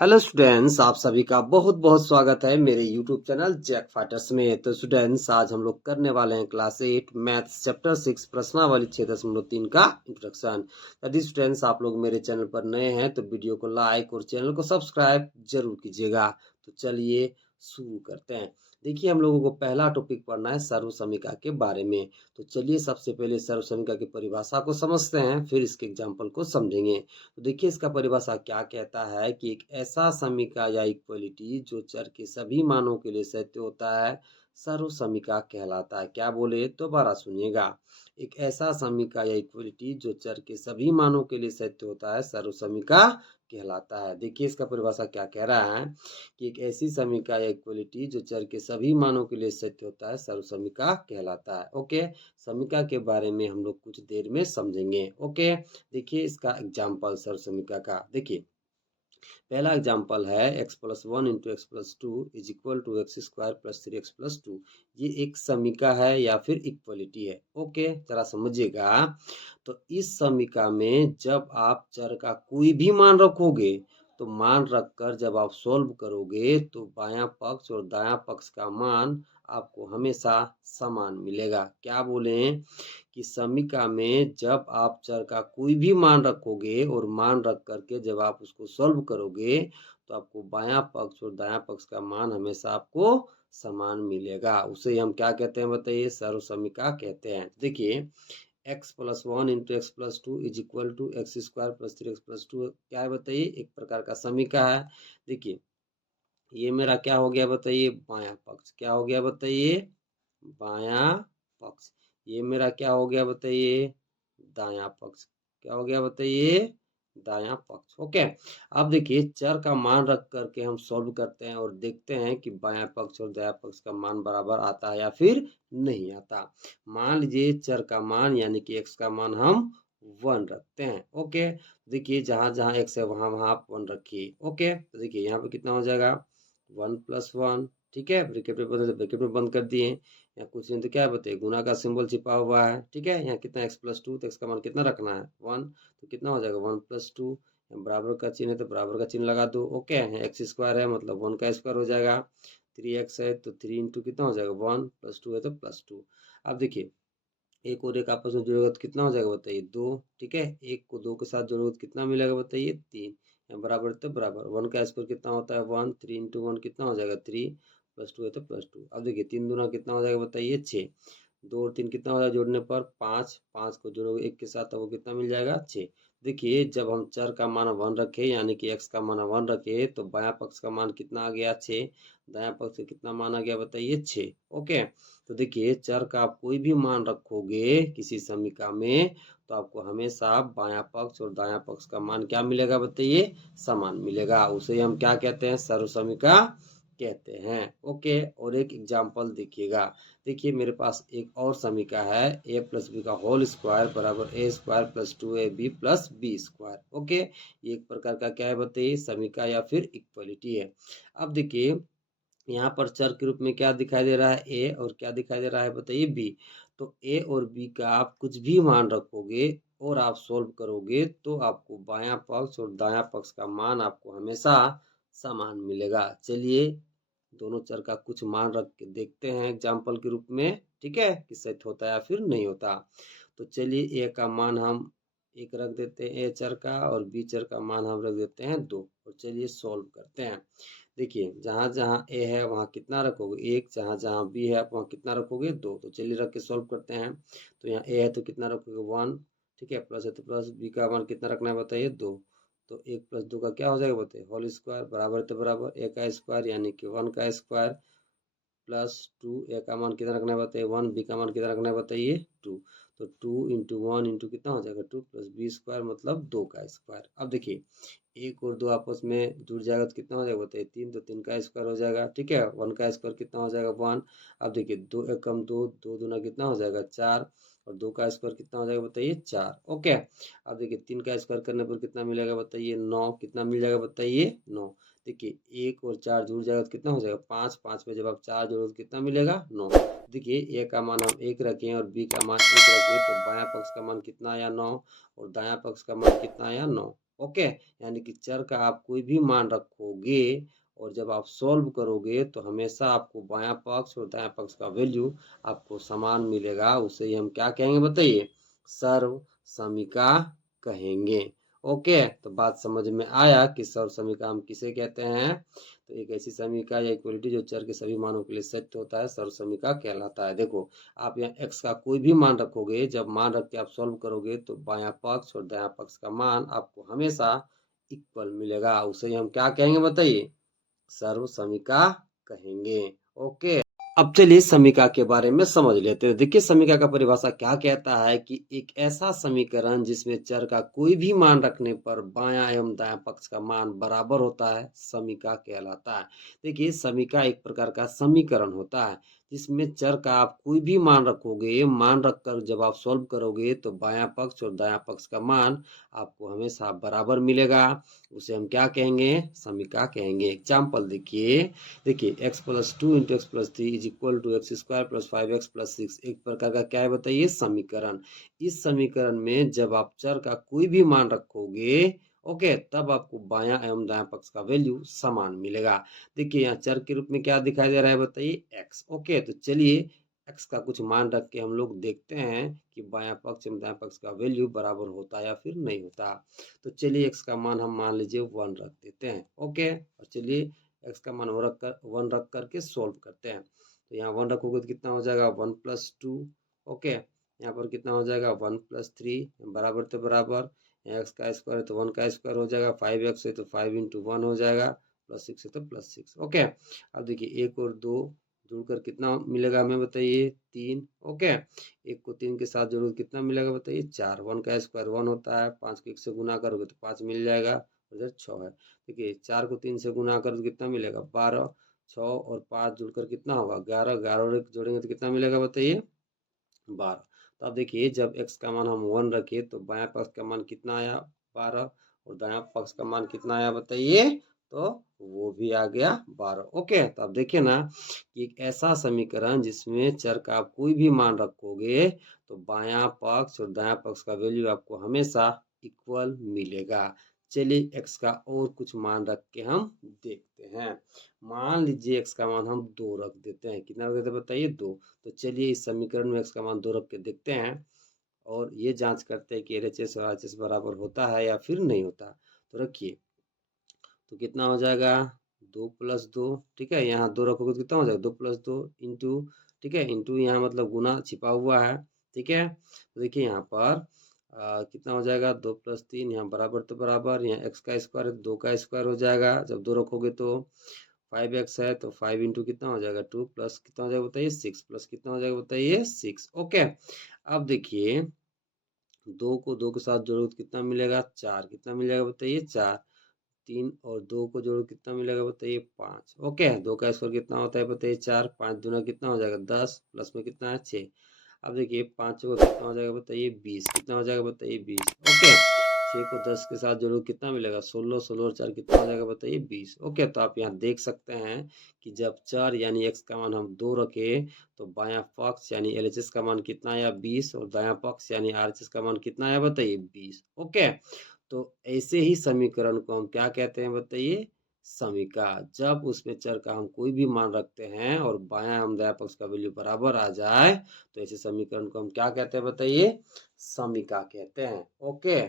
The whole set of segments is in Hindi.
हेलो स्टूडेंट्स, आप सभी का बहुत बहुत स्वागत है मेरे यूट्यूब चैनल जैक फाइटर्स में। तो स्टूडेंट्स, आज हम लोग करने वाले हैं क्लास 8 मैथ्स चैप्टर 6 प्रश्नावली 6.3 का इंट्रोडक्शन। यदि स्टूडेंट्स आप लोग मेरे चैनल पर नए हैं तो वीडियो को लाइक और चैनल को सब्सक्राइब जरूर कीजिएगा। तो चलिए शुरू करते हैं। देखिए, हम लोगों को पहला टॉपिक पढ़ना है सर्वसमीका के बारे में। तो चलिए सबसे पहले सर्वसमीका की परिभाषा को समझते हैं, फिर इसके एग्जाम्पल को समझेंगे। तो देखिए, इसका परिभाषा क्या कहता है कि एक ऐसा समीका या इक्वलिटी जो चर के सभी मानों के लिए सत्य होता है सर्वसमीका कहलाता है। क्या बोले, दोबारा सुनिएगा। एक ऐसा समीका या इक्वलिटी जो चर के सभी मानों के लिए सत्य होता है सर्वसमीका कहलाता है। देखिए, इसका परिभाषा क्या कह रहा है कि एक ऐसी समीका या इक्वलिटी जो चर के सभी मानों के लिए सत्य होता है सर्वसमीका कहलाता है। ओके, समीका के बारे में हम लोग कुछ देर में समझेंगे। ओके, देखिए इसका एग्जाम्पल सर्वसमीका का। देखिए, पहला एग्जाम्पल है x+1 into x+2 is equal to x² plus 3x+2। ये एक समीका है या फिर इक्वलिटी है। ओके, जरा समझिएगा। तो इस समीका में जब आप चर का कोई भी मान रखोगे तो मान रखकर जब आप सोल्व करोगे तो बायां पक्ष और दायां पक्ष का मान आपको हमेशा समान मिलेगा। क्या बोले कि समीका में जब आप चर का कोई भी मान रखोगे और मान रख करके जब आप उसको सॉल्व करोगे तो आपको बायां पक्ष और दायां पक्ष का मान हमेशा आपको समान मिलेगा। उसे हम क्या कहते हैं बताइए, सर्वसमीका कहते हैं। देखिए, x+1 into x+2 is equal to x² plus 3x+2 क्या है बताइए, एक प्रकार का समीका है। देखिए, ये मेरा क्या हो गया बताइए, बायां पक्ष। क्या हो गया बताइए, बायां पक्ष। ये मेरा क्या हो गया बताइए, दायां पक्ष। क्या हो गया बताइए, दायां पक्ष। ओके, अब देखिए चर का मान रख करके हम सॉल्व करते हैं और देखते हैं कि बायां पक्ष और दायां पक्ष का मान बराबर आता है या फिर नहीं आता। मान लीजिए चर का मान यानी कि x का मान हम 1 रखते हैं। ओके, देखिए जहां जहां x है वहां वहां आप 1 रखिए। ओके, तो देखिए यहाँ पे कितना हो जाएगा, 1+1। ठीक है, ब्रैकेट में बंद कर दिए। यहाँ कुछ नहीं तो क्या बताइए, गुना का सिंबल छिपा हुआ है। ठीक है, यहाँ कितना x+2, तो x का मान कितना रखना है 1, तो कितना हो जाएगा 1+2। बराबर का चिन्ह है तो बराबर का चिन्ह लगा दो। ओके, यहाँ x² है मतलब 1 का स्क्वायर हो जाएगा। 3x है तो 3 इंटू कितना हो जाएगा 1, +2 है तो +2। अब देखिए, एक और एक आपस में जोड़ेगा तो कितना हो जाएगा बताइए 2। ठीक है, एक को 2 के साथ जोड़ोगे तो कितना मिलेगा बताइए 3। यहाँ बराबर तो बराबर, 1 का स्क्वायर कितना होता है 1, 3 इंटू 1 कितना हो जाएगा 3, +2 है तो +2। अब देखिए 3 दूना कितना हो जाएगा बताइए 6। 2 और 3 कितना हो जाएगा जोड़ने पर 5, 5 को जोड़ोगे 1 के साथ तो वो कितना मिल जाएगा 6। देखिए, जब हम चर का मान 1 रखे यानी कि x का मान 1 रखे तो बायां पक्ष का मान कितना आ गया 6, दायां पक्ष का कितना मान आ गया बताइए 6। ओके, तो देखिए चर का आप कोई भी मान रखोगे किसी समीका में तो आपको हमेशा बायां पक्ष और दायां पक्ष का मान क्या मिलेगा बताइए, समान मिलेगा। उसे हम क्या कहते हैं, सर्वसमीका कहते हैं। ओके, और एक एग्जांपल देखिएगा। देखिए, मेरे पास एक और समीका है a+b का होल स्क्वायर बराबर a² plus 2ab plus b²। Okay, ये एक प्रकार का क्या है बताइए, समीका या फिर इक्वलिटी है। अब देखिए, यहाँ पर चर के रूप में क्या दिखाई दे रहा है a और क्या दिखाई दे रहा है बताइए b। तो a और b का आप कुछ भी मान रखोगे और आप सोल्व करोगे तो आपको बायां पक्ष और दायां पक्ष का मान आपको हमेशा समान मिलेगा। चलिए दोनों चर का कुछ मान रख के देखते हैं एग्जाम्पल के रूप में। ठीक है, कि सत्य होता है या फिर नहीं होता। तो चलिए a का मान हम 1 रख देते हैं a चर का, और b चर का मान हम रख देते हैं 2, और चलिए सोल्व करते हैं। देखिए, जहाँ जहाँ a है वहाँ कितना रखोगे 1, जहाँ जहाँ b है वहाँ कितना रखोगे 2। तो चलिए रख के सोल्व करते हैं। तो यहाँ a है तो कितना रखोगे 1। ठीक है, प्लस है तो प्लस, b का मान कितना रखना है बताइए 2। तो 1 प्लस 2 का क्या हो जाएगा बताइए, होल स्क्वायर बराबर तो बराबर a का स्क्वायर यानी कि 1 का स्क्वायर प्लस 2, a का मान कितना रखना है बताइए 1, b का मान कितना रखना है बताइए 2। तो 2 इंटू 1 इंटू कितना हो जाएगा 2 प्लस b² मतलब 2 का स्क्वायर। अब देखिए, 1 और 2 आपस में जुड़ जाएगा तो कितना हो जाएगा बताइए 3, तो 3 का स्क्वायर हो जाएगा। ठीक है, 1 का स्क्वायर कितना हो जाएगा 1। अब देखिए 2 एकम 2, 2 दूना कितना हो जाएगा 4, और 2 का स्क्वायर कितना हो जाएगा बताइए 4। ओके, अब देखिए 3 का स्क्वायर करने पर कितना मिलेगा बताइए 9, कितना मिल जाएगा बताइए 9। देखिए 1 और 4 जुड़ जाएगा तो कितना हो जाएगा 5, 5 में जब आप 4 जोड़ो तो कितना मिलेगा 9। देखिए a का मान हम 1 रखें और b का मान 1 रखें तो बायां पक्ष का मान कितना आया 9, और दायां पक्ष का मान कितना आया 9। ओके, यानी कि चर का आप कोई भी मान रखोगे और जब आप सॉल्व करोगे तो हमेशा आपको बायां पक्ष और दायां पक्ष का वैल्यू आपको समान मिलेगा। उसे ही हम क्या कहेंगे बताइए? सर्व समीका कहेंगे। ओके, तो बात समझ में आया कि सर्व समीका हम किसे कहते हैं। तो एक ऐसी समीका या इक्वलिटी जो चर के सभी मानों के लिए सत्य होता है सर्व समीका कहलाता है। देखो, आप यहाँ x का कोई भी मान रखोगे, जब मान रख के आप सॉल्व करोगे तो बायां पक्ष और दायां पक्ष का मान आपको हमेशा इक्वल मिलेगा। उसे ही हम क्या कहेंगे बताइए? सर्व समीका कहेंगे। ओके, अब चलिए समीका के बारे में समझ लेते हैं। देखिए, समीका का परिभाषा क्या कहता है कि एक ऐसा समीकरण जिसमें चर का कोई भी मान रखने पर बायां एवं दायां पक्ष का मान बराबर होता है, समीका कहलाता है। देखिए, समीका एक प्रकार का समीकरण होता है जिसमें चर का आप कोई भी मान रखोगे, मान रखकर जब आप सॉल्व करोगे तो बायां पक्ष और दायां पक्ष का मान आपको हमेशा बराबर मिलेगा। उसे हम क्या कहेंगे? समीका कहेंगे। एग्जाम्पल देखिए x plus 2 into x plus 3 is equal to x square plus 5x plus 6 एक प्रकार का क्या है बताइए? समीकरण। इस समीकरण में जब आप चर का कोई भी मान रखोगे, ओके, तब आपको बायां एवं दायां पक्ष का वैल्यू समान मिलेगा। देखिए, यहाँ चर के रूप में क्या दिखाई दे रहा है बताइए? x। ओके, तो चलिए x का कुछ मान रख के हम लोग देखते हैं कि बायां पक्ष एवं दायां पक्ष का वैल्यू बराबर होता या फिर नहीं होता। तो चलिए x का मान हम मान लीजिए 1 रख देते हैं। ओके, और चलिए x का मान 1 रख करके सोल्व करते हैं। तो यहाँ 1 रखोगे तो कितना हो जाएगा? 1 प्लस 2। ओके, यहाँ पर कितना हो जाएगा? 1 प्लस 3 बराबर तो बराबर, एक्स का स्क्वायर है तो 1 का स्क्वायर हो जाएगा, 5x है तो 5 इंटू 1 हो जाएगा, प्लस 6 है तो प्लस 6। ओके, अब देखिए 1 और 2 जुड़कर कितना मिलेगा हमें बताइए? 3। ओके, 1 को 3 के साथ जोड़ो कितना मिलेगा बताइए? 4। 1 का स्क्वायर 1 होता है, 5 को 1 से गुना करोगे तो 5 मिल जाएगा, इधर 6 है। देखिए 4 को 3 से गुना करो तो कितना मिलेगा? 12। 6 और 5 जुड़कर कितना होगा? 11। 11 और 1 जोड़ेंगे तो कितना मिलेगा बताइए? 12। तो अब देखिए जब x का मान हम 1 रखे तो बायां पक्ष का मान कितना आया? 12। और दायां पक्ष का मान कितना आया बताइए? तो वो भी आ गया 12। ओके, तो अब देखिए ना कि एक ऐसा समीकरण जिसमें चर का आप कोई भी मान रखोगे तो बायां पक्ष और दायां पक्ष का वैल्यू आपको हमेशा इक्वल मिलेगा। चलिए x का और कुछ मान रख के हम देखते हैं। मान लीजिए x का मान हम 2 रख देते हैं। कितना रख देते हैं बताइए? 2। तो चलिए इस समीकरण में x का मान 2 रख के देखते हैं और ये जांच करते हैं कि LHS और RHS बराबर होता है या फिर नहीं होता। तो रखिए, तो कितना हो जाएगा? 2 प्लस 2, ठीक है, यहाँ 2 रखोगे तो कितना हो जाएगा? 2 प्लस 2 इंटू, ठीक है, इंटू यहाँ मतलब गुना छिपा हुआ है, ठीक है। तो देखिए यहाँ पर कितना हो जाएगा? 2 प्लस 3, यहाँ बराबर तो बराबर, यहाँ x का स्क्वायर है 2 का स्क्वायर हो जाएगा। जब 2 रखोगे तो 5x है तो 5 इंटू कितना हो जाएगा? 2 प्लस कितना हो जाएगा बताइए? 6 प्लस कितना हो जाएगा बताइए? 6। ओके, अब देखिए 2 को 2 के साथ जोड़ो तो कितना मिलेगा? 4। कितना मिलेगा बताइए? 4। 3 और 2 को जोड़ो कितना मिलेगा बताइए? 5। ओके, 2 का स्क्वायर कितना होता है बताइए? 4। 5 दूना कितना हो जाएगा? 10, प्लस में कितना है? 6। अब देखिए 5 का कितना हो जाएगा बताइए? 20। कितना हो जाएगा बताइए? 20। ओके, 6 को 10 के साथ जोड़ो कितना मिलेगा? 16। 16 और 4 कितना हो जाएगा बताइए? 20। ओके, तो आप यहाँ देख सकते हैं कि जब चर यानी x का मान हम 2 रखे तो बायां पक्ष यानी LHS का मान कितना आया? 20 और दायां पक्ष यानी RHS का मान कितना आया बताइए? 20। ओके, तो ऐसे ही समीकरण को हम क्या कहते हैं बताइए? समीका। जब उसमें चर का हम कोई भी मान रखते हैं और बायां एवं दायां पक्ष का वैल्यू बराबर आ जाए तो ऐसे समीकरण को हम क्या कहते हैं बताइए? समीका कहते हैं। ओके,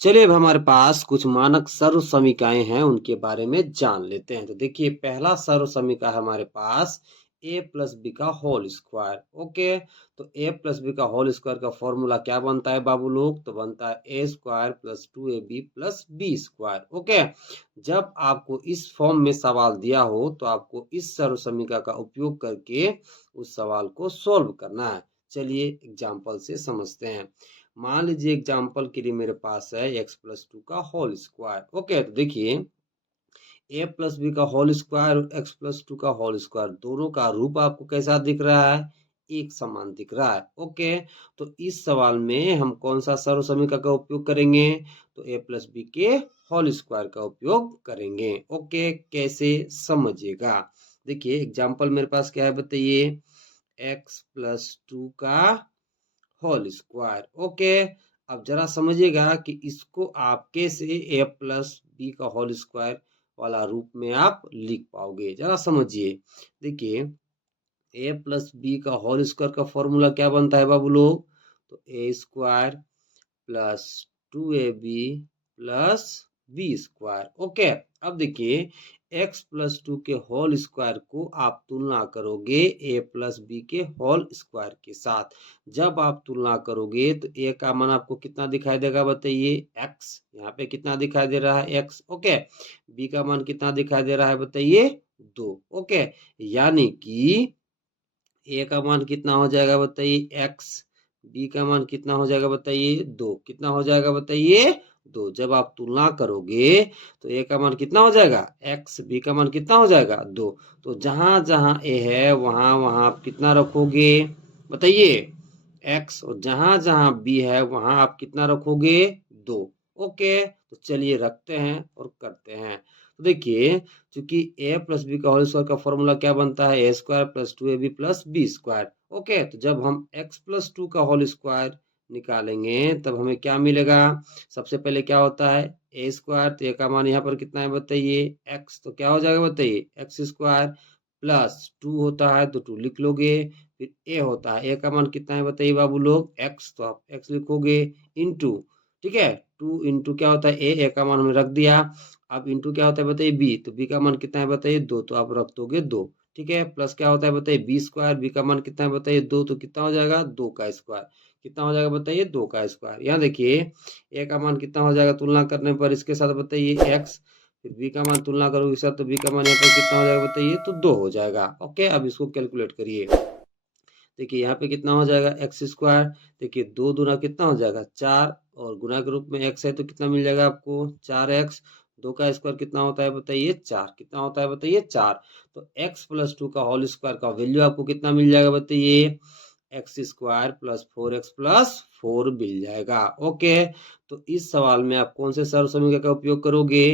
चलिए अब हमारे पास कुछ मानक सर्व समीकाएं हैं, उनके बारे में जान लेते हैं। तो देखिए पहला सर्व समीका है हमारे पास a प्लस बी का होल स्क्वायर। ओके, तो a प्लस बी का होल स्क्वायर का फॉर्मूला क्या बनता है बाबू लोग? तो बनता है a square plus 2ab plus B square. Okay, जब आपको इस फॉर्म में सवाल दिया हो तो आपको इस सर्व समीका का उपयोग करके उस सवाल को सोल्व करना है। चलिए एग्जाम्पल से समझते हैं। मान लीजिए एग्जाम्पल के लिए मेरे पास है x प्लस 2 का होल स्क्वायर। ओके, तो देखिए a प्लस बी का होल स्क्वायर और x प्लस 2 का होल स्क्वायर दोनों का रूप आपको कैसा दिख रहा है? एक समान दिख रहा है। ओके, तो इस सवाल में हम कौन सा सर्व समीका का उपयोग करेंगे? तो a प्लस बी के होल स्क्वायर का उपयोग करेंगे। ओके, कैसे समझिएगा। देखिए एग्जाम्पल मेरे पास क्या है बताइए? x प्लस 2 का होल स्क्वायर। ओके, अब जरा समझिएगा कि इसको आप कैसे ए प्लस बी का होल स्क्वायर वाला रूप में आप लिख पाओगे, जरा समझिए। देखिए ए प्लस बी का होल स्क्वायर का फॉर्मूला क्या बनता है बाबू लोग? तो A square plus 2ab plus B square. Okay, अब देखिए x प्लस 2 के होल स्क्वायर को आप तुलना करोगे a प्लस बी के होल स्क्वायर के साथ। जब आप तुलना करोगे तो a का मान आपको कितना दिखाई देगा बताइए? x। यहाँ पे कितना दिखाई दे रहा है? x। ओके, b का मान कितना दिखाई दे रहा है बताइए? 2। ओके, यानी कि ए का मान कितना हो जाएगा बताइए? x। बी का मान कितना हो जाएगा बताइए? 2। कितना हो जाएगा बताइए? 2। जब आप तुलना करोगे तो ए का मान कितना हो जाएगा? x। बी का मान कितना हो जाएगा? 2। तो जहां जहां ए है वहां वहां आप कितना रखोगे बताइए? x। और जहां जहां बी है वहां आप कितना रखोगे? 2। ओके, तो चलिए रखते हैं और करते हैं। तो देखिए, क्योंकि ए प्लस बी का होल स्क्वायर का फॉर्मूला क्या बनता है? A square plus 2ab plus B square. Okay, तो जब हम x प्लस 2 का होल स्क्वायर निकालेंगे तब हमें क्या मिलेगा? सबसे पहले क्या होता है? ए स्क्वायर, तो ए का मान यहाँ पर कितना है बताइए? x। तो क्या हो जाएगा बताइए? एक्स स्क्वायर प्लस 2 होता है तो 2 लिख लोगे। फिर ए होता है, ए का मान कितना है बताइए बाबू लोग? x। तो आप x लिखोगे इंटू, ठीक है, 2 इंटू क्या होता है? ए का मान हमने रख दिया। अब इंटू क्या होता है बताइए? बी। तो बी का मान कितना है बताइए? 2। तो आप रख दोगे 2, ठीक है। प्लस क्या होता है बताइए? B square. बी का मान कितना है बताइए? 2। तो कितना हो जाएगा? 2 का स्क्वायर। कितना हो जाएगा बताइए? 2 का स्क्वायर। यहाँ देखिए ए का मान कितना हो जाएगा तुलना करने पर इसके साथ बताइए? x। फिर बी का मान तुलना करोगे इसके साथ तो बी का मान यहाँ पर कितना हो जाएगा बताइए? तो 2 हो जाएगा। ओके, अब इसको कैलकुलेट करिए। देखिए यहाँ पे कितना हो जाएगा? X square. देखिए 2 दूना कितना हो जाएगा? 4, और गुना के रूप में x है तो कितना मिल जाएगा आपको? 4x। 2 का स्क्वायर कितना होता है बताइए? 4। कितना होता है बताइए? 4। तो x प्लस 2 का होल स्क्वायर का वैल्यू आपको कितना मिल जाएगा बताइए? X square plus 4x plus 4 मिल जाएगा। ओके, तो इस सवाल में आप कौन से सर्व समीकरण का उपयोग करोगे?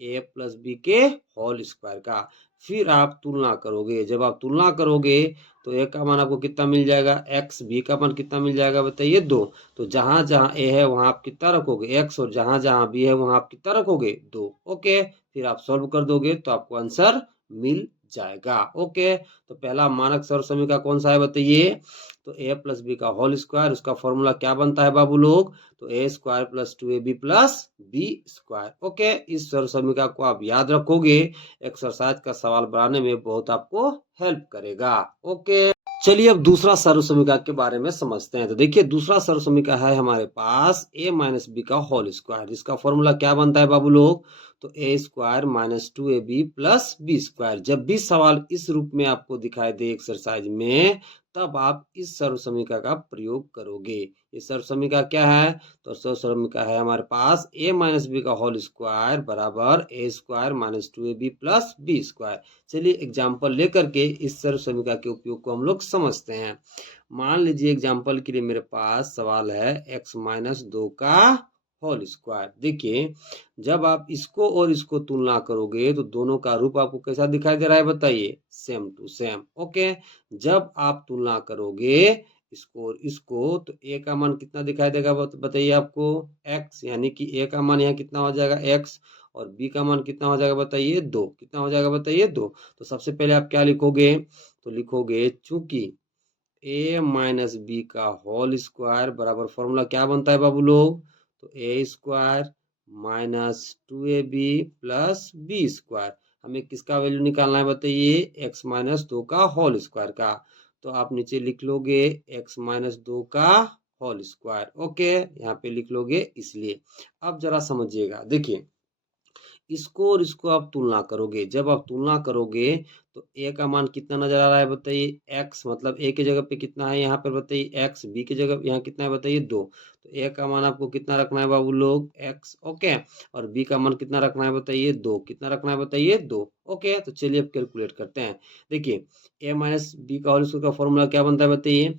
ए प्लस बी के होल स्क्वायर का। फिर आप तुलना करोगे। जब आप तुलना करोगे तो ए का मान आपको कितना मिल जाएगा? x। बी का मान कितना मिल जाएगा बताइए? 2। तो जहां जहां ए है वहां आप कितना रखोगे? x। और जहां जहां बी है वहां आप कितना रखोगे? 2। ओके, फिर आप सॉल्व कर दोगे तो आपको आंसर मिल जाएगा। ओके, तो पहला मानक सर्व समीकरण कौन सा है बताइए? तो ए प्लस बी का होल स्क्वायर, उसका फॉर्मूला क्या बनता है बाबू लोग? तो A square plus 2ab plus B square. Okay, इस सर्व समीकरण को आप याद रखोगे, एक्सरसाइज का सवाल बनाने में बहुत आपको हेल्प करेगा। ओके, चलिए अब दूसरा सर्व समीकरण के बारे में समझते हैं। तो देखिए दूसरा सर्व समीकरण है हमारे पास a माइनस बी का होल स्क्वायर, जिसका फॉर्मूला क्या बनता है बाबू लोग? तो A square minus 2ab plus B square. जब भी सवाल इस रूप में आपको दिखाई दे एक्सरसाइज में, तब आप इस सर्व समीकरण का प्रयोग करोगे। ये सर्व समीकरण क्या है? तो सर्व समीकरण है हमारे पास a माइनस बी का होल स्क्वायर बराबर A square minus 2ab plus B square. चलिए एग्जाम्पल लेकर के इस सर्व समीकरण के उपयोग को हम लोग समझते हैं। मान लीजिए एग्जाम्पल के लिए मेरे पास सवाल है x माइनस 2 का होल स्क्वायर। देखिए जब आप इसको और इसको तुलना करोगे तो दोनों का रूप आपको कैसा दिखाई दे रहा है बताइए? Same to same. ओके, जब आप तुलना करोगे इसको और इसको तो a का मान कितना दिखाई देगा बताइए आपको? x। यानी कि a का मान यहाँ कितना हो जाएगा? x। और b का मान कितना हो जाएगा बताइए? 2। कितना हो जाएगा बताइए? 2। तो सबसे पहले आप क्या लिखोगे? तो लिखोगे चूंकि a माइनस बी का होल स्क्वायर बराबर फॉर्मूला क्या बनता है बाबू लोग? तो A square minus 2ab plus B square. हमें किसका वैल्यू निकालना है बताइए? x माइनस 2 का होल स्क्वायर का। तो आप नीचे लिख लोगे x माइनस 2 का होल स्क्वायर। ओके, यहाँ पे लिख लोगे इसलिए। अब जरा समझिएगा, देखिए इसको और इसको आप तुलना करोगे। जब आप तुलना करोगे तो a का मान कितना नजर आ रहा है बताइए? x। मतलब a की जगह पे कितना है यहाँ पर बताइए? x। b की जगह यहाँ कितना है बताइए? 2। तो a का मान आपको कितना रखना है बाबू लोग? x। ओके, और b का मान कितना रखना है बताइए? 2। कितना रखना है बताइए? 2। ओके, तो चलिए अब कैलकुलेट करते हैं। देखिए a माइनस बी का होल स्क्वायर का फॉर्मूला क्या बनता है बताइए?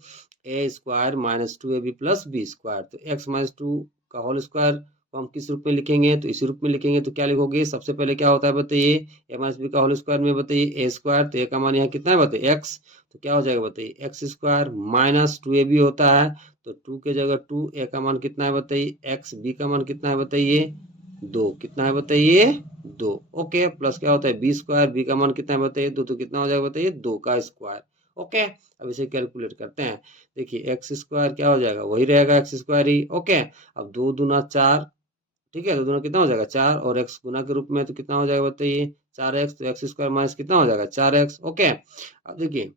A square minus 2ab plus B square. तो x माइनस 2 का होल स्क्वायर तो हम किस रूप में लिखेंगे? तो इसी रूप में लिखेंगे। तो क्या लिखोगे? सबसे पहले क्या होता है बताइए? ए माइनस बी का होल स्क्वायर में बताइए ए स्क्वायर। तो ए का मान यहाँ कितना है बताइए? x। तो क्या हो जाएगा बताइए, एक्स स्क्वायर माइनस 2ab होता है, तो 2 के जगह 2, ए का मान कितना है बताइए, एक्स, बी का मान कितना है बताइए 2, कितना है बताइए 2। ओके, प्लस क्या होता है बी स्क्वायर, बी का मान कितना है बताइए 2, तो कितना हो जाएगा बताइए 2 का स्क्वायर। ओके, अब इसे कैलकुलेट करते हैं। देखिए एक्स स्क्वायर क्या हो जाएगा, वही रहेगा एक्स स्क्वायर ही। ओके, अब 2 दूना 4, ठीक है, 2 दूना कितना हो जाएगा 4, और एक्स गुना के रूप में तो कितना हो जाएगा बताइए 4x, तो एक्स स्क्वायर माइनस कितना हो जाएगा 4x। ओके, अब देखिए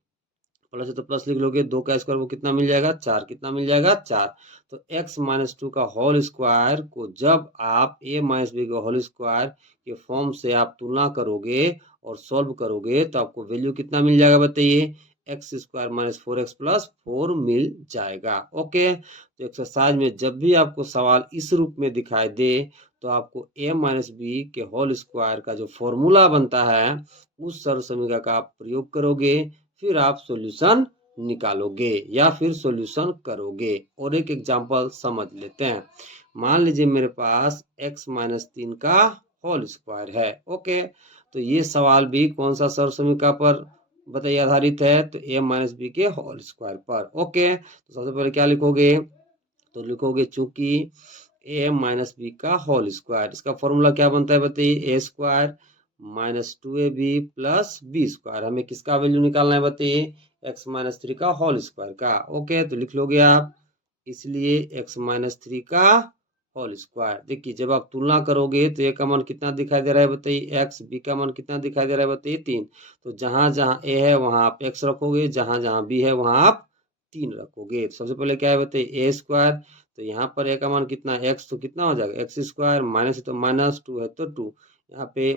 प्लस है तो प्लस लिख लोगे, 2 का स्क्वायर वो कितना मिल जाएगा 4, कितना मिल जाएगा 4। तो x माइनस 2 का होल स्क्वायर को जब आप a माइनस बी का होल स्क्वायर के फॉर्म से आप तुलना करोगे और सॉल्व करोगे तो आपको वैल्यू कितना मिल जाएगा बताइए, x square minus 4x plus 4 मिल जाएगा। ओके, तो एक्सरसाइज में जब भी आपको सवाल इस रूप में दिखाई दे तो आपको a माइनस बी के होल स्क्वायर का जो फॉर्मूला बनता है उस सर्व समीकरण का आप प्रयोग करोगे, फिर आप सॉल्यूशन निकालोगे या फिर सॉल्यूशन करोगे। और एक एग्जांपल समझ लेते हैं। मान लीजिए मेरे पास x माइनस 3 का होल स्क्वायर है। ओके, तो ये सवाल भी कौन सा सर्व समीकरण पर बताइए आधारित है, तो a माइनस बी के होल स्क्वायर पर। ओके, तो सबसे पहले क्या लिखोगे, तो लिखोगे चूंकि ए माइनस बी का होल स्क्वायर, इसका फॉर्मूला क्या बनता है बताइए, A square minus 2ab plus B square. हमें किसका वैल्यू निकालना है बताइए, एक्स माइनस 3 का होल स्क्वायर का। ओके, तो लिख लोगे आप, इसलिए एक्स माइनस 3 का होल स्क्वायर। देखिए जब आप तुलना करोगे तो ए का मान कितना दिखाई दे रहा है बताइए एक्स, बी का मान कितना दिखाई दे रहा है बताइए 3। तो जहां जहां ए है वहां आप एक्स रखोगे, जहां जहां बी है वहां आप 3 रखोगे। तो सबसे पहले क्या है बताइए ए स्क्वायर, तो यहाँ पर ए का मान कितना है एक्स, तो कितना हो जाएगा एक्स स्क्वायर, माइनस है तो माइनस, 2 है तो 2, यहाँ पे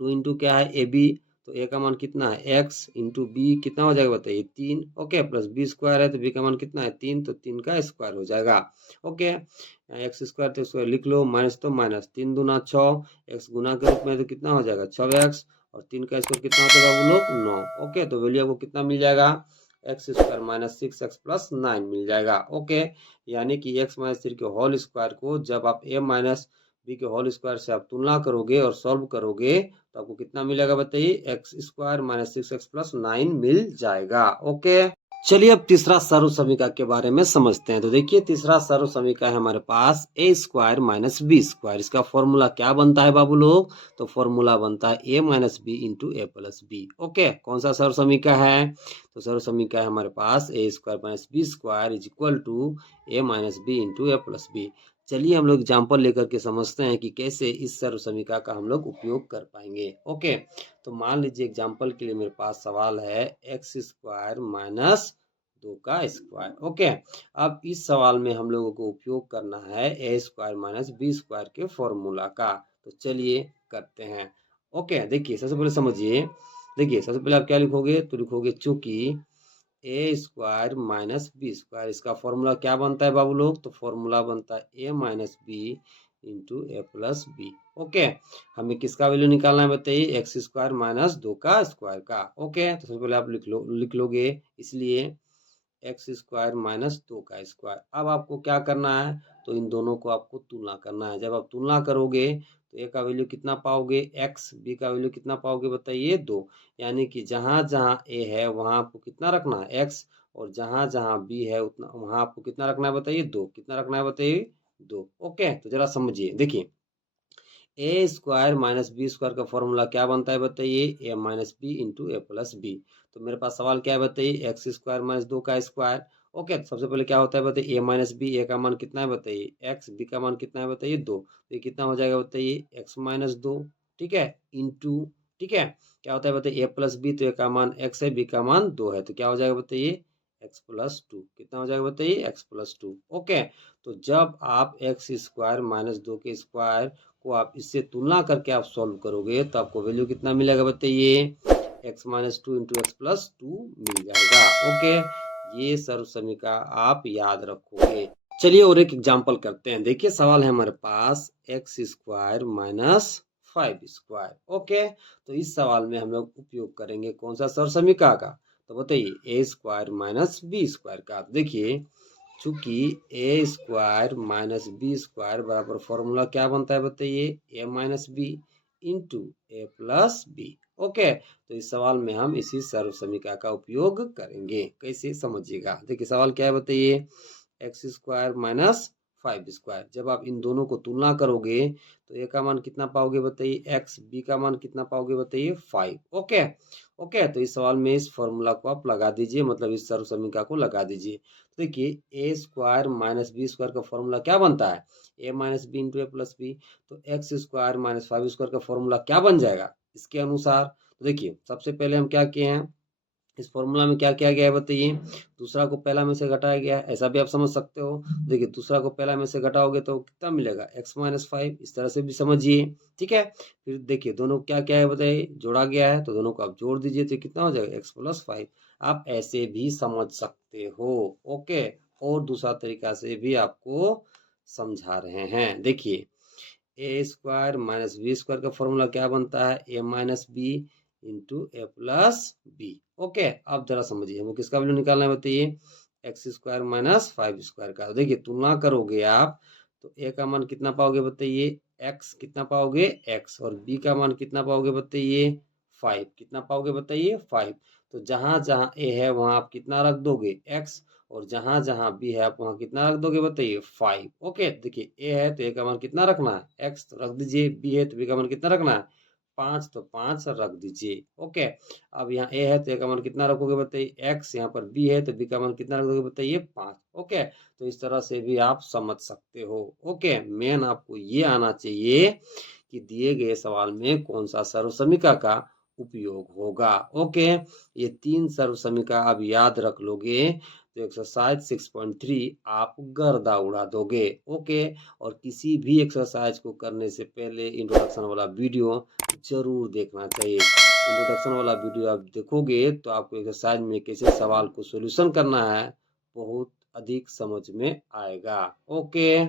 2 इंटू क्या है ए बी, तो ए का मान कितना है एक्स इंटू बी कितना हो जाएगा बताइए 3। ओके, प्लस बी स्क्वायर है तो बी का मान कितना है 3, तो 3 का स्क्वायर हो जाएगा। ओके, एक्स स्क्वायर तो स्क्वायर लिख लो, माइनस तो माइनस, 3 दूना 6, एक्स गुना के रूप में तो कितना हो जाएगा 6x, और 3 का स्क्वायर कितना हो जाएगा वो लोग 9। ओके, तो वैल्यू आपको कितना मिल जाएगा, x square minus 6x plus 9 मिल जाएगा। ओके, यानी कि एक्स माइनस 3 के होल स्क्वायर को जब आप ए माइनस बी के होल स्क्वायर से आप तुलना करोगे और सॉल्व करोगे तो आपको कितना मिलेगा बताइए, x square minus 6x plus 9 मिल जाएगा। ओके, चलिए अब तीसरा सर्व समीकरण के बारे में समझते हैं। तो देखिए तीसरा सर्व समीकरण है हमारे पास A square minus B square. इसका फॉर्मूला क्या बनता है बाबू लोग, तो फॉर्मूला बनता है ए minus B into A plus B. Okay, कौन सा सर्व समीकरण है, तो सर्व समीकरण है हमारे पास A square minus B square is equal to A minus B into A plus B. चलिए हम लोग एग्जाम्पल लेकर के समझते हैं कि कैसे इस सर्व समीकरण का हम लोग उपयोग कर पाएंगे। ओके, तो मान लीजिए एग्जाम्पल के लिए मेरे पास सवाल है एक्स स्क्वायर माइनस 2 का स्क्वायर। ओके, अब इस सवाल में हम लोगों को उपयोग करना है A square minus B square के फॉर्मूला का। तो चलिए करते हैं। ओके, देखिए सबसे पहले समझिए, देखिए सबसे पहले आप क्या लिखोगे, तो लिखोगे चूंकि ए स्क्वायर माइनस बी स्क्वायर, इसका फॉर्मूला क्या बनता है बाबू लोग, तो फॉर्मूला बनता है ए minus B into A plus B. Okay, हमें किसका वैल्यू निकालना है बताइए, एक्स स्क्वायर माइनस 2 का स्क्वायर का। ओके, तो सबसे पहले आप लिख लोगे, इसलिए एक्स स्क्वायर माइनस 2 का स्क्वायर। अब आपको क्या करना है, तो इन दोनों को आपको तुलना करना है। जब आप तुलना करोगे तो ए का वैल्यू कितना पाओगे एक्स, बी का वैल्यू कितना पाओगे बताइए 2। यानी कि जहां जहां ए है वहां आपको कितना रखना है एक्स, और जहां जहां बी है उतना वहां आपको कितना रखना है बताइए 2, कितना रखना है बताइए 2। ओके, तो जरा समझिए, देखिए ए स्क्वायर माइनस बी स्क्वायर का फॉर्मूला क्या बनता है बताइए, ए minus B into A plus B. तो मेरे पास सवाल क्या है बताइए, एक्स स्क्वायर माइनस 2 का स्क्वायर। ओके, तो सबसे पहले क्या होता है बताइए, ए माइनस बी, ए का मान कितना है बताइए एक्स, बी का मान कितना है बताइए 2, तो ये कितना हो जाएगा बताइए एक्स माइनस 2, ठीक है, इंटू, ठीक है, क्या होता है बताइए ए प्लस बी, तो ए का मान एक्स है, बी का मान 2 है, तो क्या हो जाएगा बताइए एक्स प्लस 2, कितना हो जाएगा बताइए एक्स प्लस 2। ओके, तो जब आप एक्स स्क्वायर माइनस 2 के स्क्वायर को आप इससे तुलना करके आप सॉल्व करोगे तो आपको वैल्यू कितना मिलेगा बताइए, x minus 2 into x plus 2 मिल जाएगा। ओके, ये सर्व समीकरण आप याद रखोगे। चलिए और एक एग्जांपल करते हैं। देखिए सवाल है हमारे पास x square minus 5 square. Okay, तो इस सवाल में हम लोग उपयोग करेंगे कौन सा सर्व समीकरण का, तो बताइए A square minus B square का। देखिए चूंकि ए स्क्वायर माइनस बी स्क्वायर बराबर फॉर्मूला क्या बनता है बताइए, ए minus B into A plus B. Okay, तो इस सवाल में हम इसी सर्व समीकरण का उपयोग करेंगे। कैसे, समझिएगा। देखिए सवाल क्या है बताइए, एक्स स्क्वायर माइनस 5 स्क्वायर। जब आप इन दोनों को तुलना करोगे तो ए का मान कितना पाओगे बताइए एक्स, बी का मान कितना पाओगे बताइए 5। ओके ओके, तो इस सवाल में इस फॉर्मूला को आप लगा दीजिए, मतलब इस सर्व समीकरण को लगा दीजिए। तो देखिए ए स्क्वायर माइनस बी स्क्वायर का फॉर्मूला क्या बनता है, ए minus B into A plus B. तो एक्स स्क्वायर माइनस 5 स्क्वायर का फॉर्मूला क्या बन जाएगा इसके अनुसार। तो देखिए सबसे पहले हम क्या किए हैं, इस फॉर्मूला में क्या किया गया है बताइए, दूसरा को पहला में से घटाया गया है, ऐसा भी आप समझ सकते हो। देखिए दूसरा को पहला में से घटाओगे तो कितना मिलेगा, एक्स माइनस 5, इस तरह से भी समझिए। ठीक है, फिर देखिए दोनों क्या क्या है बताइए, जोड़ा गया है, तो दोनों को आप जोड़ दीजिए तो कितना हो जाएगा एक्स प्लस 5। आप ऐसे भी समझ सकते हो। ओके, और दूसरा तरीका से भी आपको समझा रहे हैं। देखिए ए स्क्वायर माइनस बी स्क्वायर का फॉर्मूला क्या बनता है, ए minus B into A plus B. Okay, अब जरा समझिए, हमको किसका वैल्यू निकालना है बताइए, एक्स स्क्वायर माइनस 5 स्क्वायर का। देखिए तुलना करोगे आप तो ए का मान कितना पाओगे बताइए एक्स, कितना पाओगे एक्स, और बी का मान कितना पाओगे बताइए 5, कितना पाओगे बताइए 5। तो जहां जहां ए है वहां आप कितना रख दोगे एक्स, और जहां जहां बी है आप वहां कितना रख दोगे बताइए 5। ओके, देखिए ए है तो ए का मान कितना रखना है एक्स, तो रख दीजिए, बी है तो बी का मान कितना रखना है 5, तो 5 रख दीजिए। ओके, अब यहाँ ए है तो ए का मान कितना रखोगे बताइए एक्स, यहाँ पर बी है तो बी का मान कितना रख दोगे बताइए 5। ओके, तो इस तरह से भी आप समझ सकते हो। ओके, मेन आपको ये आना चाहिए कि दिए गए सवाल में कौन सा सर्व समीकरण का उपयोग होगा। ओके, ये 3 सर्व समीकरण आप याद रख लोगे तो एक्सरसाइज 6.3 आप गर्दा उड़ा दोगे। ओके, और किसी भी एक्सरसाइज को करने से पहले इंट्रोडक्शन वाला वीडियो जरूर देखना चाहिए। इंट्रोडक्शन वाला वीडियो आप देखोगे तो आपको एक्सरसाइज में कैसे सवाल को सॉल्यूशन करना है बहुत अधिक समझ में आएगा। ओके।